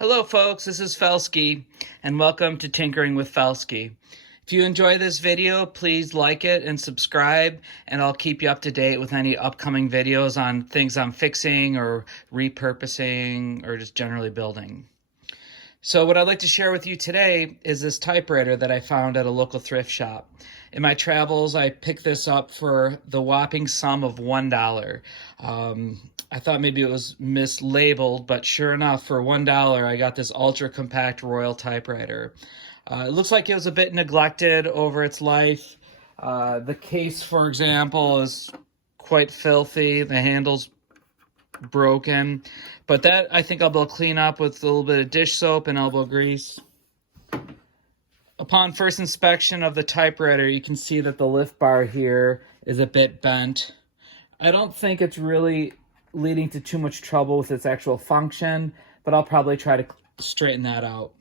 Hello folks, this is Felski, and welcome to Tinkering with Felski. If you enjoy this video, please like it and subscribe, and I'll keep you up to date with any upcoming videos on things I'm fixing or repurposing or just generally building. So what I'd like to share with you today is this typewriter that I found at a local thrift shop. In my travels, I picked this up for the whopping sum of $1. I thought maybe it was mislabeled, but sure enough, for $1, I got this ultra compact Royal Typewriter. It looks like it was a bit neglected over its life. The case, for example, is quite filthy. The handle's broken, but that I think I'll be able to clean up with a little bit of dish soap and elbow grease. Upon first inspection of the typewriter, you can see that the lift bar here is a bit bent. I don't think it's really leading to too much trouble with its actual function, but I'll probably try to straighten that out.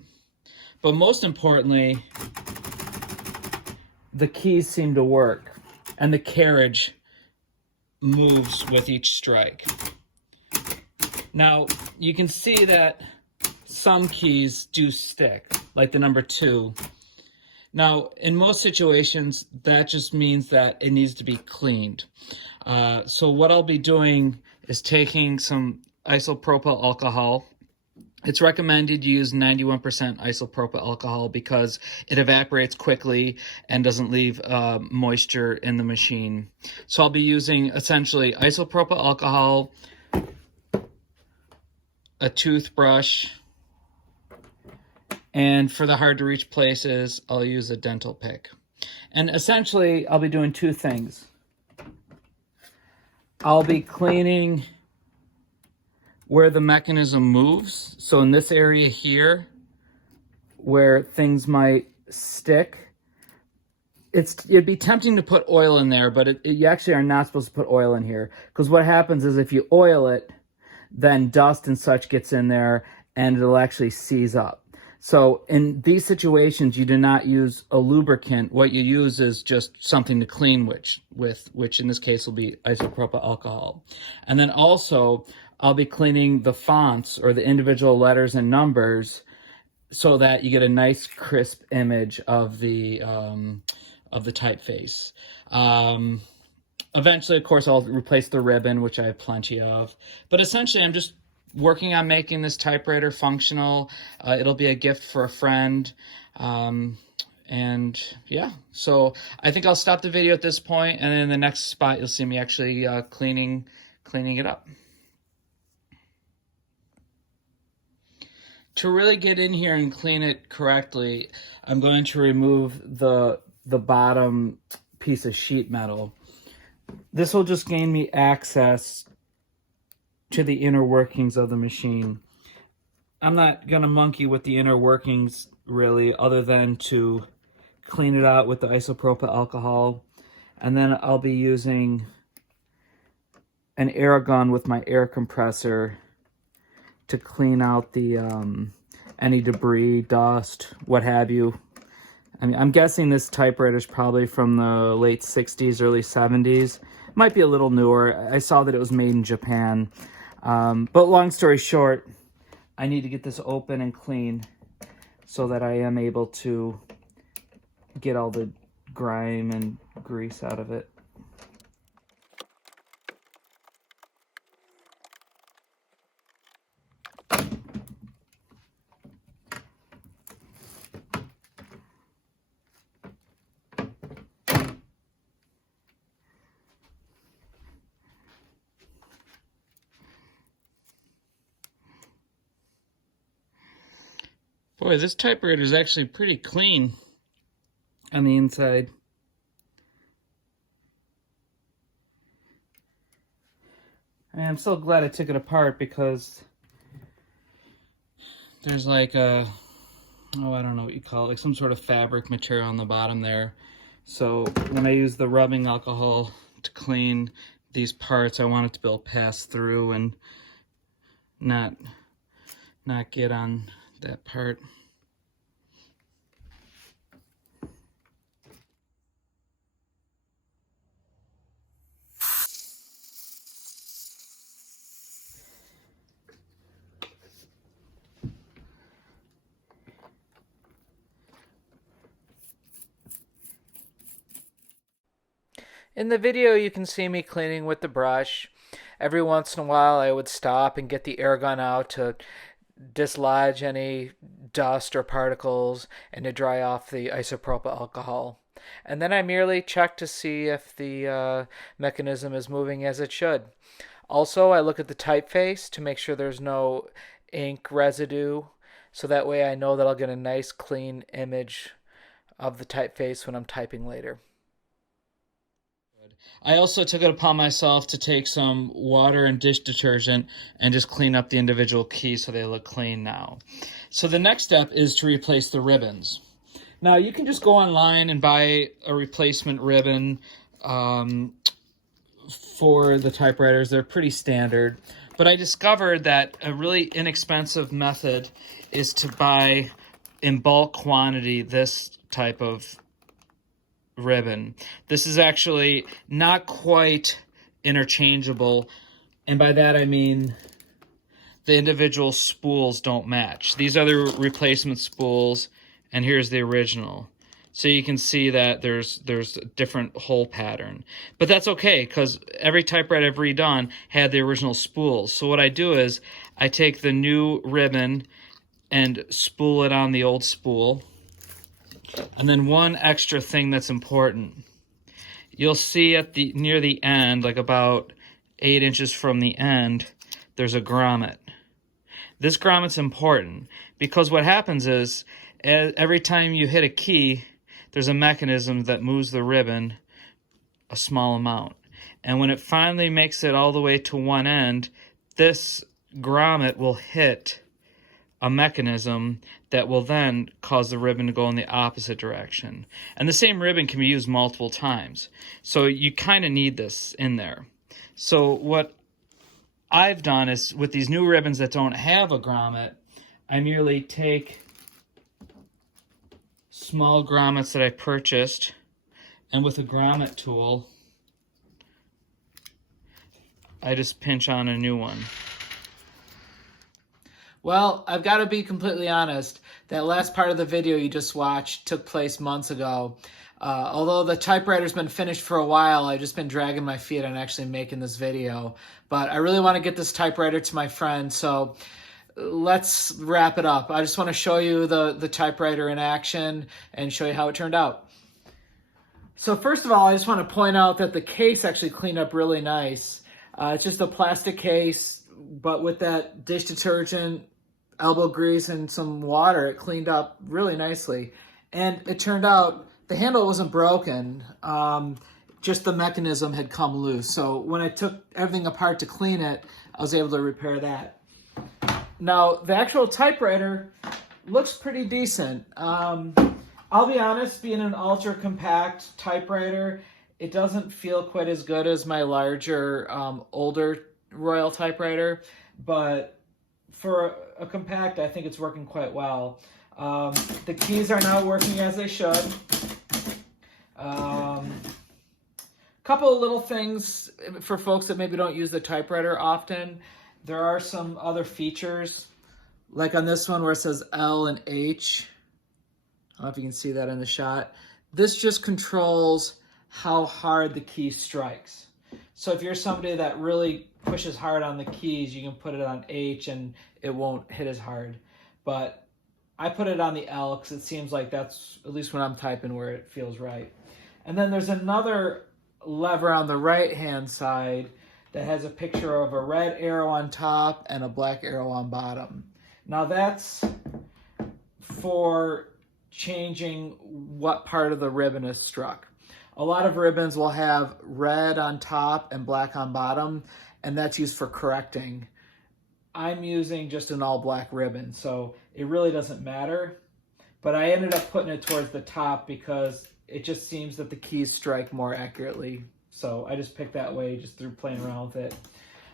But most importantly, the keys seem to work, and the carriage moves with each strike. Now, you can see that some keys do stick, like the number 2. Now, in most situations, that just means that it needs to be cleaned. So what I'll be doing is taking some isopropyl alcohol. It's recommended you use 91% isopropyl alcohol because it evaporates quickly and doesn't leave moisture in the machine. So I'll be using essentially isopropyl alcohol, a toothbrush, and for the hard to reach places, I'll use a dental pick. And essentially, I'll be doing two things. I'll be cleaning where the mechanism moves. So in this area here, where things might stick, it'd be tempting to put oil in there, but you actually are not supposed to put oil in here. Because what happens is if you oil it, then dust and such gets in there and it'll actually seize up. So in these situations, you do not use a lubricant. What you use is just something to clean which in this case will be isopropyl alcohol. And then also, I'll be cleaning the fonts or the individual letters and numbers so that you get a nice crisp image of the typeface. Eventually, of course, I'll replace the ribbon, which I have plenty of. But essentially, I'm just working on making this typewriter functional. It'll be a gift for a friend. And yeah, so I think I'll stop the video at this point, and then in the next spot, you'll see me actually cleaning it up. To really get in here and clean it correctly, I'm going to remove the bottom piece of sheet metal. This will just gain me access to the inner workings of the machine. I'm not going to monkey with the inner workings really, other than to clean it out with the isopropyl alcohol. And then I'll be using an air gun with my air compressor to clean out the any debris, dust, what have you. I mean, I'm guessing this typewriter is probably from the late 60s, early 70s. Might be a little newer. I saw that it was made in Japan. But long story short, I need to get this open and clean so that I am able to get all the grime and grease out of it. Boy, this typewriter is actually pretty clean on the inside. And I'm so glad I took it apart because there's like a, I don't know what you call it, like some sort of fabric material on the bottom there. So when I use the rubbing alcohol to clean these parts, I want it to be able to pass through and not get on that part. In the video, you can see me cleaning with the brush. Every once in a while, I would stop and get the air gun out to dislodge any dust or particles and to dry off the isopropyl alcohol. And then I merely check to see if the mechanism is moving as it should. Also, I look at the typeface to make sure there's no ink residue, so that way I know that I'll get a nice clean image of the typeface when I'm typing later. I also took it upon myself to take some water and dish detergent and just clean up the individual keys so they look clean now. So the next step is to replace the ribbons. Now you can just go online and buy a replacement ribbon for the typewriters. They're pretty standard. But I discovered that a really inexpensive method is to buy in bulk quantity this type of ribbon. This is actually not quite interchangeable, and by that I mean the individual spools don't match. These are the replacement spools, and here's the original. So you can see that there's a different hole pattern. But that's okay, because every typewriter I've redone had the original spools. So what I do is I take the new ribbon and spool it on the old spool. And then one extra thing that's important. You'll see at the near the end, like about 8 inches from the end, there's a grommet. This grommet's important because what happens is every time you hit a key, there's a mechanism that moves the ribbon a small amount. And when it finally makes it all the way to one end, this grommet will hit a mechanism that will then cause the ribbon to go in the opposite direction. And the same ribbon can be used multiple times. So you kind of need this in there. So what I've done is with these new ribbons that don't have a grommet, I merely take small grommets that I purchased, and with a grommet tool, I just pinch on a new one. Well, I've got to be completely honest. That last part of the video you just watched took place months ago. Although the typewriter's been finished for a while, I've just been dragging my feet on actually making this video. But I really want to get this typewriter to my friend, so let's wrap it up. I just want to show you the typewriter in action and show you how it turned out. So first of all, I just want to point out that the case actually cleaned up really nice. It's just a plastic case, but with that dish detergent, elbow grease, and some water, it cleaned up really nicely. And it turned out the handle wasn't broken, just the mechanism had come loose. So when I took everything apart to clean it, I was able to repair that. Now, the actual typewriter looks pretty decent. I'll be honest, being an ultra compact typewriter, it doesn't feel quite as good as my larger, older Royal Typewriter, but for a compact, I think it's working quite well. The keys are now working as they should. Couple of little things for folks that maybe don't use the typewriter often. There are some other features, like on this one where it says L and H. I don't know if you can see that in the shot. This just controls how hard the key strikes. So if you're somebody that really pushes hard on the keys, you can put it on H and it won't hit as hard. But I put it on the L because it seems like that's, at least when I'm typing, where it feels right. And then there's another lever on the right-hand side that has a picture of a red arrow on top and a black arrow on bottom. Now that's for changing what part of the ribbon is struck. A lot of ribbons will have red on top and black on bottom, and that's used for correcting. I'm using just an all black ribbon, so it really doesn't matter. But I ended up putting it towards the top because it just seems that the keys strike more accurately. So I just picked that way just through playing around with it.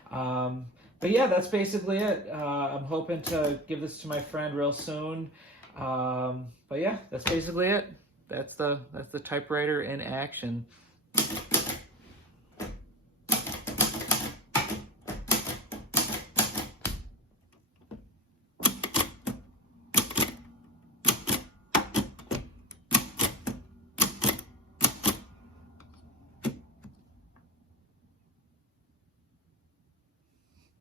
But yeah, that's basically it. I'm hoping to give this to my friend real soon. But yeah, that's basically it. That's the typewriter in action.